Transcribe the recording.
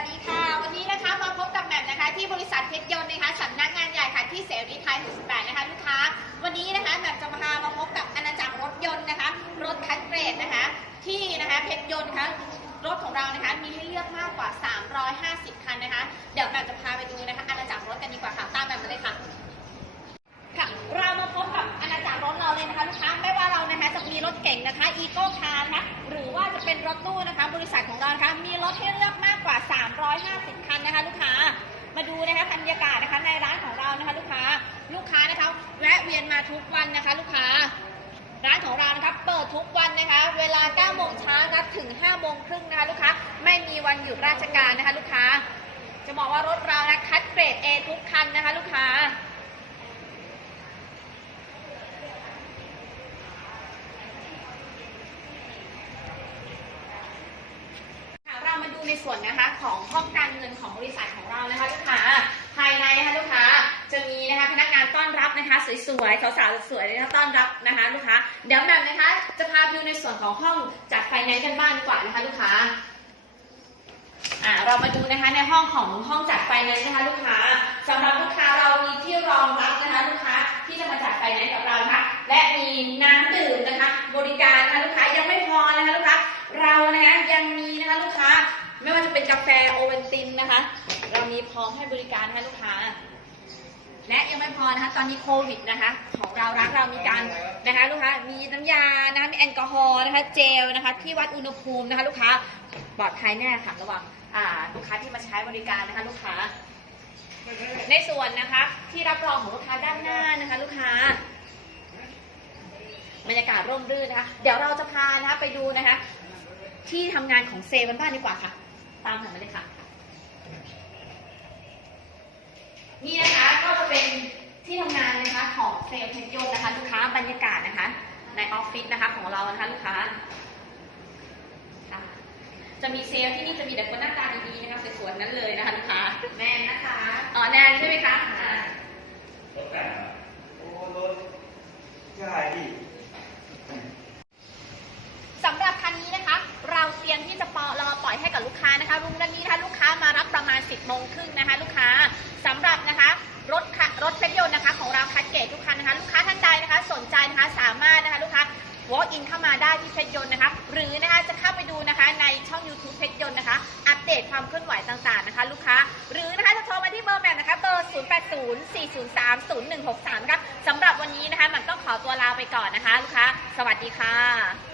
วัสดีค่ะ วันนี้นะคะมาพบกับแหม่มนะคะ ที่บริษัทเพชรยนต์นะคะสำนักงานใหญ่ค่ะที่เสรีไทย 68 นะคะลูกค้า วันนี้นะคะแหม่มจะพามาพบกับอาณาจักรรถยนต์นะคะ รถคันเกรดนะคะ ที่นะคะเพชรยนต์นะคะรถของเรานะคะมีให้เลือกมากกว่า 350 คันนะคะ รถตู้นะคะ บริษัทของเรานะคะมีรถให้เลือกมากกว่า 350 คันนะคะ ลูกค้ามาดูนะคะบรรยากาศนะคะในร้านของเรานะคะ ลูกค้าลูกค้านะคะแวะเวียนมาทุกวันนะคะ ลูกค้า ร้านของเรานะคะเปิดทุกวันนะคะ เวลา9โมงเช้านะถึง5โมงครึ่งนะคะ ลูกค้าไม่มีวันหยุดราชการนะคะ ลูกค้า จะบอกว่ารถเรานะคัดเกรด A ทุกคันนะคะ ลูกค้า ค่ะเรามาดู ในส่วนนะคะของห้องการเงินของบริษัทของเรานะคะลูกค้าภายในนะคะลูกค้าจะมีนะคะพนักงานต้อนรับนะคะสวยๆสาวๆสวยๆนะคะต้อนรับนะคะลูกค้าเดี๋ยวแบบนะคะจะพาไปดูในส่วนของห้องจัดไฟแนนซ์กันบ้างดีกว่านะคะลูกค้าอ่าเรามาดูนะคะในห้องของห้องจัดไฟแนนซ์นะคะลูกค้าสำหรับลูกค้าเรามีที่รองรับนะคะลูกค้าที่จะมาจัดไฟแนนซ์กับเรานะคะและมีน้ำดื่ม กาแฟโอเวนตินนะคะ เรามีพร้อมให้บริการนะคะลูกค้า และยังไม่พอนะคะ ตอนนี้โควิดนะคะ ของเราร้านเรามีการนะคะลูกค้ามีน้ำยานะคะมีแอลกอฮอล์นะคะเจลนะคะ ที่วัดอุณหภูมินะคะ ลูกค้าปลอดภัยแน่ค่ะระหว่างลูกค้าที่มาใช้บริการนะคะ ลูกค้า ในส่วนนะคะ ที่รับรองของลูกค้าด้านหน้านะคะ ลูกค้าบรรยากาศร่มรื่นนะคะ เดี๋ยวเราจะพานะคะไปดูนะคะ ที่ทำงานของเซลล์กันบ้างดีกว่าค่ะ ตามผมมาเลยค่ะ นี่นะคะก็จะเป็นที่ทำงานนะคะของเซลล์เพชรยนต์นะคะ ลูกค้าบรรยากาศนะคะ ในออฟฟิศนะคะของเรานะคะลูกค้าค่ะจะมีเซลล์ที่นี่จะมีแต่คนหน้าตาดีๆนะคะสวยๆนั้นเลยนะคะลูกค้าแนนนะคะอ๋อแนนใช่ไหมคะอ่ารถแต่งอะโอ้รถใช่ดิสำหรับคันนี้นะคะ เราเตรียมที่จะปอรอปล่อยให้กับลูก ค้านะคะรุ่งนี้นะคะลูกค้ามารับประมาณ 10โมงครึ่งนะคะ ลูกค้าสำหรับนะคะรถรถเพชรยนต์นะคะของเราคัดเกรดทุกคันนะคะ ลูกค้าท่านใดนะคะ สนใจนะคะสามารถนะคะลูกค้า walk in เข้ามาได้ที่เพชรยนต์นะคะ หรือนะคะจะเข้าไปดูนะคะในช่อง YouTube เพชรยนต์นะคะ อัปเดตความเคลื่อนไหวต่างๆนะคะ ลูกค้า หรือนะคะจะโทรมาที่เบอร์แบบนะคะเบอร์ 0804030163 นะคะสำหรับวันนี้นะคะมันต้องขอตัวลาไปก่อนนะคะ ลูกค้า สวัสดีค่ะ